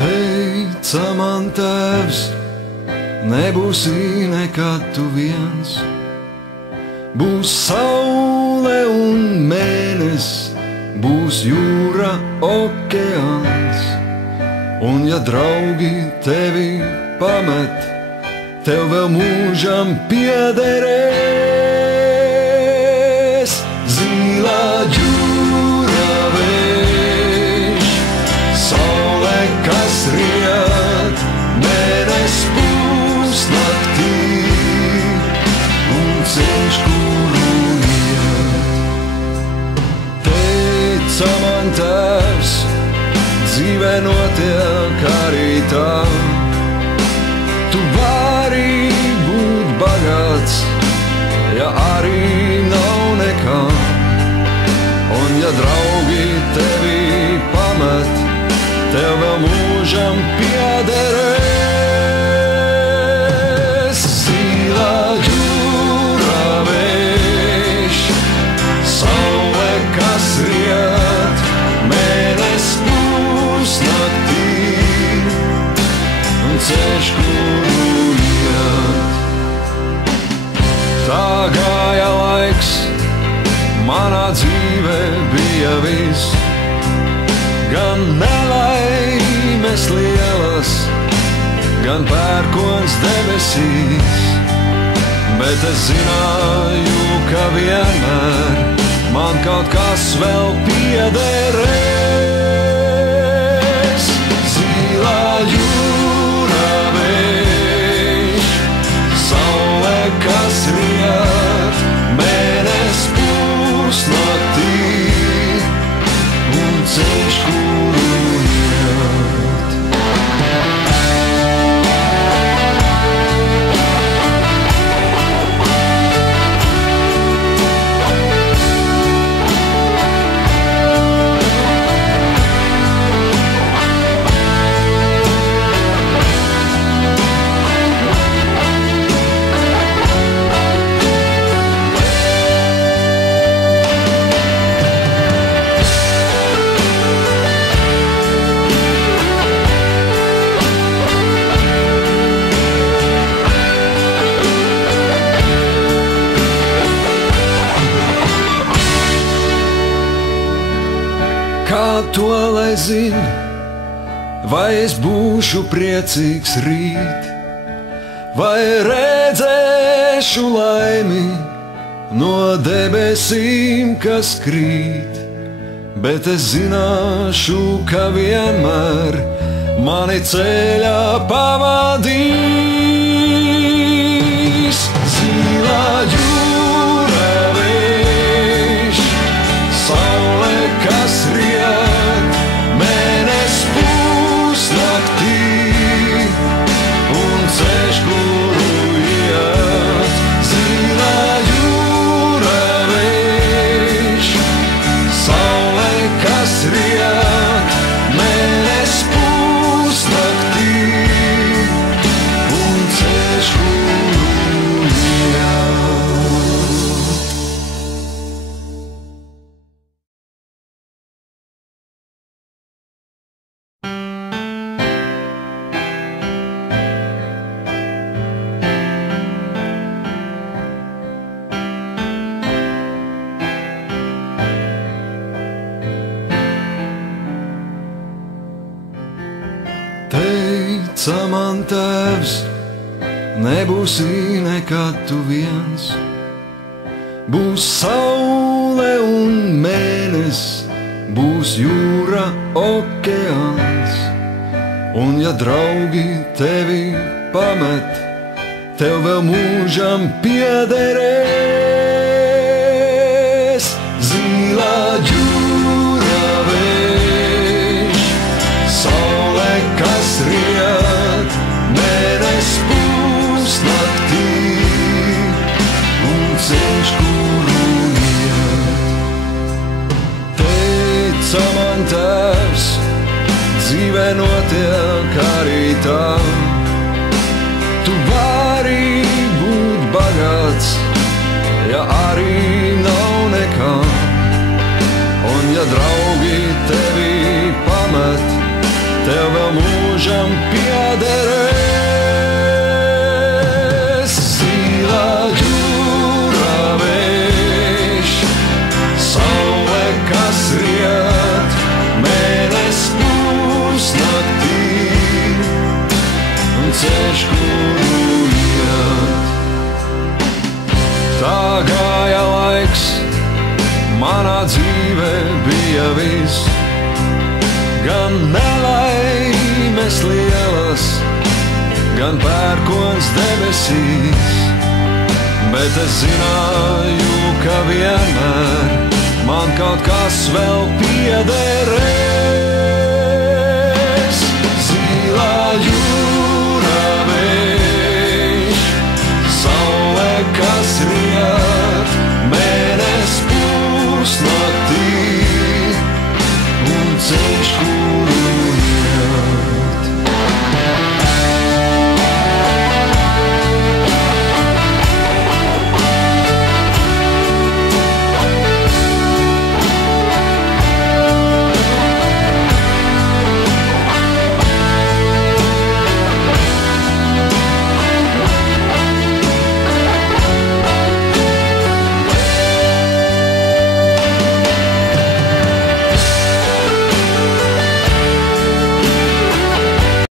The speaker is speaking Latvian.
Teica man tēvs, nebūsi nekad tu viens. Būs saule un mēnesis, būs jūra, okeāns. Un ja draugi tevi pamet, tev vēl mūžam piederēs. Zilā jūra, vējš, saule, kas riet, mēnesis pusnaktī un ceļš, kuru iet. Teica man tēvs, dzīvē notiek arī tā. Tu vari būt bagāts, ja arī nav nekā. Un ja draugi tevi pamet, tev vēl mūžam piederēs. Zilā jūra, vējš, saule, kas riet, mēnesis pusnaktī un ceļš, kuru iet. Tā gāja laiks, manā dzīvē bija viss, gan nelaimes lielas, gan pērkons debesīs. Bet es zināju, ka vienmēr man kaut kas vēl piederēs. Zilā jūra, vējš, saule, kas riet, mēnesis pusnaktī un ceļš, kuru iet. Kā to lai zin, vai es būšu priecīgs rīt, vai redzēšu laimi no debesīm, kas krīt. Bet es zināšu, ka vienmēr mani ceļā pavadīs. Zilā jūra, vējš, saule, kas riet, mēnesis pusnaktī un ceļš, kuru iet. Zilā jūra, vējš, saule, kas riet, mēnesis pusnaktī un ceļš, kuru iet. Teica man tēvs, nebūsi nekad tu viens. Būs saule un mēnesis, būs jūra, okeāns. Un ja draugi tevi pamet, tev vēl mūžam piederēs. Zilā jūra, vējš, saule, kas riet, mēnesis pusnaktī un ceļš, kuru iet. Teica man tēvs, dzīvē notiek arī tā. Tu vari būt bagāts, ja arī nav nekā. Un ja draugi tevi pamet, tev vēl mūžam mūžam piederēs. Zila jūra vējš, saule, kas riet, mēnes pūs naktī, un ceļš, kuru iet. Tā gāja laiks, manā dzīvē bija viss, gan nelaimes lielas, gan pērkons debesīs, bet es zināju, ka vienmēr man kaut kas vēl piederēs.